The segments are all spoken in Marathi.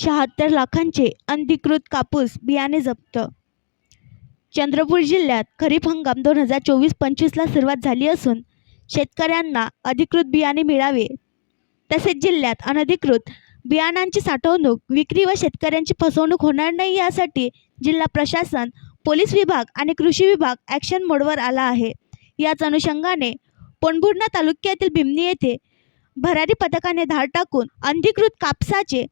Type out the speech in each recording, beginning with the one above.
76 लाखांचे अनधिकृत कापूस बियाणे जप्त। चंद्रपूर जिल्ह्यात खरीप हंगाम 2024-25 ला सुरुवात झाली असून शेतकऱ्यांना अधिकृत बियाणे मिळावे तसेच जिल्ह्यात अनधिकृत बियाणांची साठवणूक, विक्री व शेतकऱ्यांची फसवणूक होणार नाही यासाठी जिल्हा प्रशासन, पोलीस विभाग आणि कृषी विभाग ॲक्शन मोडवर आला आहे। याच अनुषंगाने पोंभुर्णा तालुक्यातील भिमनी येथे भरारी पथकाने धाड टाकून अनधिकृत कापसाचे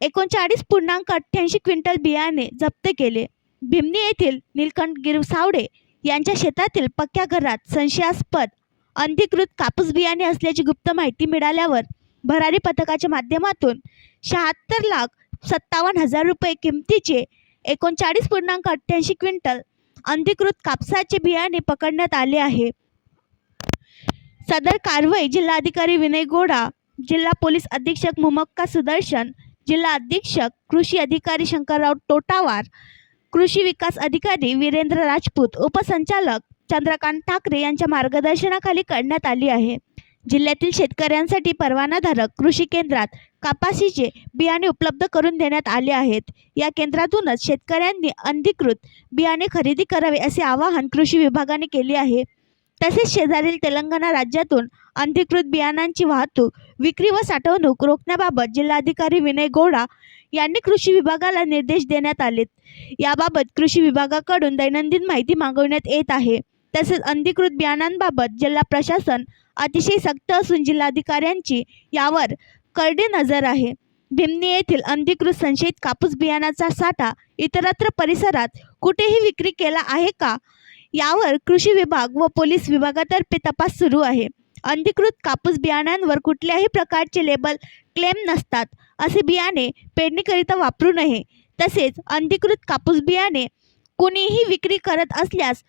39.88 क्विंटल बियाणे जप्त केले। भिमनी येथील नीलकंठ गिरसावडे यांच्या शेतातील पक्क्या घरात संशयास्पद अनधिकृत कापूस बियाणे असल्याची गुप्त माहिती मिळाल्यावर भरारी पथकाच्या माध्यमातून 76,57,000 रुपये किमतीचे 39.88 क्विंटल अनधिकृत कापसाचे बियाणे पकडण्यात आले आहे। सदर कारवाई जिल्हाधिकारी विनय गोडा, जिल्हा पोलीस अधीक्षक मुमक्का सुदर्शन, जिल्हा अधीक्षक कृषी अधिकारी शंकरराव टोटावार, कृषी विकास अधिकारी वीरेंद्र राजपूत, उपसंचालक चंद्रकांत ठाकरे यांच्या मार्गदर्शनाखाली करण्यात आली आहे। जिल्ह्यातील शेतकऱ्यांसाठी परवानाधारक कृषी केंद्रात कापसाचे बियाणे उपलब्ध करून देण्यात आले आहेत। या केंद्रातूनच शेतकऱ्यांनी अनधिकृत बियाणे खरेदी करावे असे आवाहन कृषी विभागाने केले आहे। तसेच शेजारील तेलंगणा राज्यातून अनधिकृत बियाणांची वाहतूक, विक्री व साठवणूक रोखण्याबाबत जिल्हाधिकारी विनय गोडा यांनी कृषी विभागाला निर्देश देण्यात आलेत। याबाबत कृषी विभागाकडून दैनंदिन माहिती मागवण्यात येत आहे। तसेच अनधिकृत बियाणांबाबत जिल्हा प्रशासन अतिशय सक्त असून जिल्हाधिकाऱ्यांची यावर करडी नजर आहे। भिमनी येथील अनधिकृत संशयित कापूस बियाणाचा साठा इतरत्र परिसरात कुठेही विक्री केला आहे का, यावर कृषी विभाग व पोलीस विभागातर्फे तपास सुरू आहे। अनधिकृत कापूस बियाणांवर कुठल्याही प्रकारचे लेबल क्लेम नसतात। असे बियाणे पेरणीकरिता वापरू नये। तसेच अनधिकृत कापूस बियाणे कुणीही विक्री करत असल्यास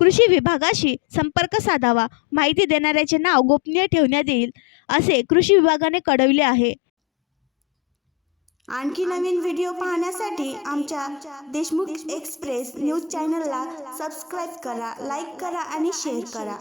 कृषी विभागाशी संपर्क साधावा। माहिती देणाऱ्याचे नाव गोपनीय ठेवण्यात येईल असे कृषी विभागाने कळवले आहे। आणखी नवीन व्हिडिओ पाहण्यासाठी आमच्या देशमुख एक्सप्रेस न्यूज चॅनलला सबस्क्राईब करा, लाईक करा आणि शेअर करा।